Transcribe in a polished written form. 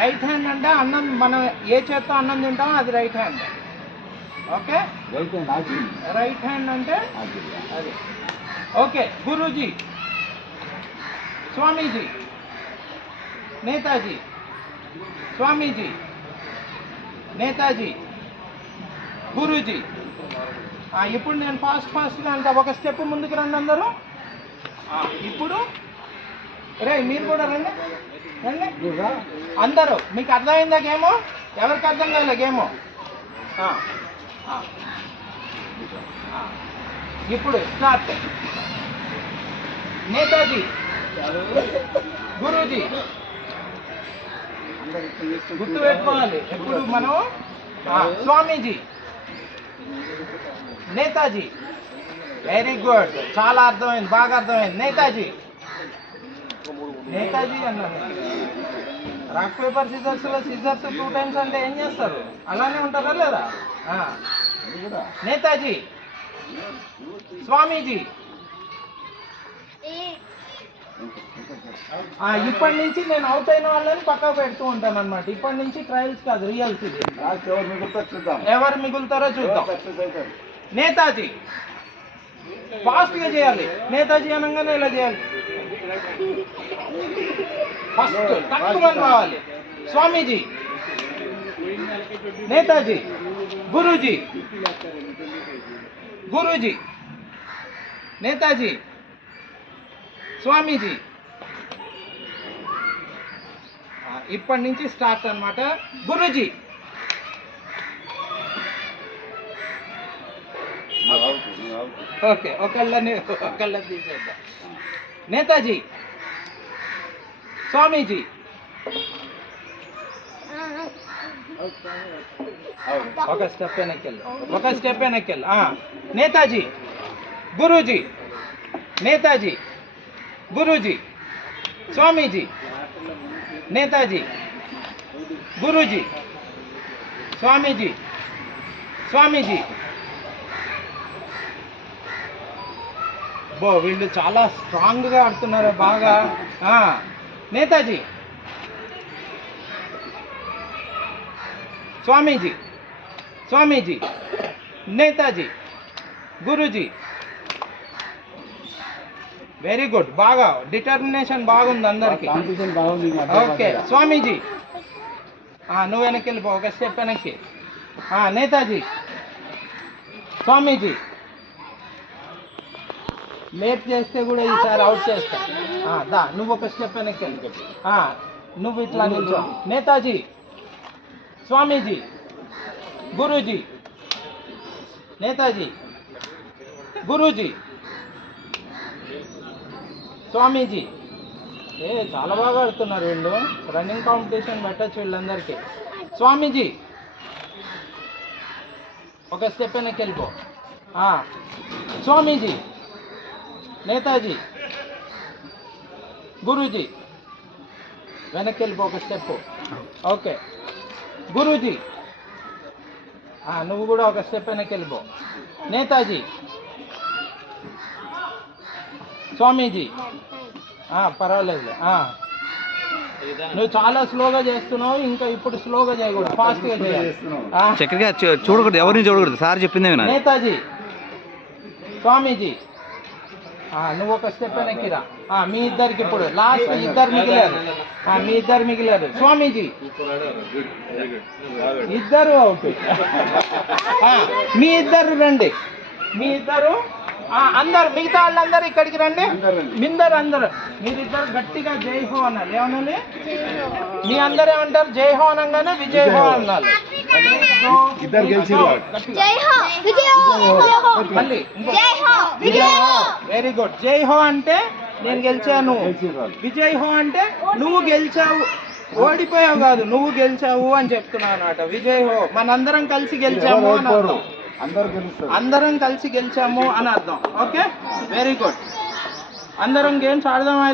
Right hand అంటే అన్నం మనం ఏ చేత్తో అన్నం తింటామో అది right hand. Okay, right hand అంటే అది. ఓకే, గురూజీ, స్వామీజీ, నేతాజీ, స్వామీజీ, నేతాజీ, గురూజీ. ఇప్పుడు నేను ఫాస్ట్గా అంట, ఒక స్టెప్ ముందుకు రండి అందరూ. ఇప్పుడు రే మీరు కూడా రండి రండి అందరూ. మీకు అర్థమైందా గేమో? ఎవరికి అర్థం కాలే గేమో? ఇప్పుడు స్టార్ట్. నేతాజీ, గురూజీ గుర్తుపెట్టుకోవాలి ఎప్పుడు మనం. స్వామీజీ, నేతాజీ. వెరీ గుడ్, చాలా అర్థమైంది, బాగా అర్థమైంది. నేతాజీ, నేతాజీ అన్నాను. రాక్ పేపర్ సిజర్స్లో సిజర్స్ 2 times అంటే ఏం చేస్తారు? అలానే ఉంటారా లేదా? నేతాజీ, స్వామీజీ. ఇప్పటి నుంచి నేను అవుట్ అయిన వాళ్ళని పక్కకు పెడుతూ ఉంటాను అనమాట. ఇప్పటి నుంచి ట్రయల్స్ కాదు, రియల్స్. ఇది ఎవరు మిగులుతారో చూద్దాం. నేతాజీ, ఫాస్ట్గా చేయాలి. నేతాజీ అనగానే ఇలా చేయాలి, ఫస్ట్ తక్కువని రావాలి. స్వామీజీ, నేతాజీ, గురూజీ, గురూజీ, నేతాజీ, స్వామీజీ. ఇప్పటి నుంచి స్టార్ట్ అన్నమాట. గురూజీ, ఓకే, ఒకళ్ళని తీసేద్దాం. నేతాజీ, స్వామీజీ, ఒక స్టెప్ వెనక్కి. నేతాజీ, గురూజీ, నేతాజీ, గురూజీ, స్వామీజీ, నేతాజీ, గురూజీ, స్వామీజీ, స్వామీజీ. వీళ్ళు చాలా స్ట్రాంగ్గా ఆడుతున్నారు బాగా. నేతాజీ, స్వామీజీ, స్వామీజీ, నేతాజీ, గురూజీ. వెరీ గుడ్, బాగా డిటర్మినేషన్ బాగుంది అందరికి. ఓకే, స్వామీజీ, నువ్వు వెనక్కి వెళ్ళిపో, ఒక స్టెప్ వెనక్కి. నేతాజీ, స్వామీజీ. లేట్ చేస్తే కూడా ఈసారి అవుట్ చేస్తా. నువ్వు ఒక స్టెప్ వెనక్కి వెళ్ళి, నువ్వు ఇట్లా నిల్చో. నేతాజీ, స్వామీజీ, గురూజీ, నేతాజీ, గురూజీ, స్వామీజీ. చాలా బాగా ఆడుతున్నారు వీళ్ళు. రన్నింగ్ కాంపిటీషన్ పెట్టచ్చు వీళ్ళందరికీ. స్వామీజీ, ఒక స్టెప్ వెనక్కి వెళ్ళిపో. స్వామీజీ, నేతాజీ, గురూజీ. వెనక్కి వెళ్ళిపో ఒక స్టెప్. ఓకే, గురూజీ. నువ్వు కూడా ఒక స్టెప్ వెనక్కి వెళ్ళిపో. నేతాజీ, స్వామీజీ. పర్వాలేదులే. నువ్వు చాలా స్లోగా చేస్తున్నావు, ఇంకా ఇప్పుడు స్లోగా చేయకూడదు, ఫాస్ట్గా చేయాలి. చక్కగా చూడకూడదు, ఎవరిని చూడకూడదు, సార్ చెప్పింది. నేతాజీ, స్వామీజీ. నువ్వు ఒక స్టెప్ వెనక్కిరా. మీ ఇద్దరికి ఇప్పుడు లాస్ట్ మీ ఇద్దరు మిగిలారు. స్వామీజీ, ఇద్దరు అవుట్. మీ ఇద్దరు రండి, మీ ఇద్దరు. అందరు మిగతా వాళ్ళందరూ ఇక్కడికి రండి. అందరు మీరిద్దరు గట్టిగా జై హో అన్నారు. ఏమన్నా మీ అందరు ఏమంటారు? జై హో అనగానే విజయ్ హో అన్నారు. మళ్ళీ వెరీ గుడ్. జై హో అంటే నేను గెలిచాను, విజయ్ హో అంటే నువ్వు గెలిచావు, ఓడిపోయావు కాదు, నువ్వు గెలిచావు అని చెప్తున్నావు అన్నమాట. విజయ్ హో, మనందరం కలిసి గెలిచాము అని అర్థం. అందరం కలిసి గెలిచాము అని అర్థం. Okay, very good. అందరం గేమ్స్ ఆడదాం.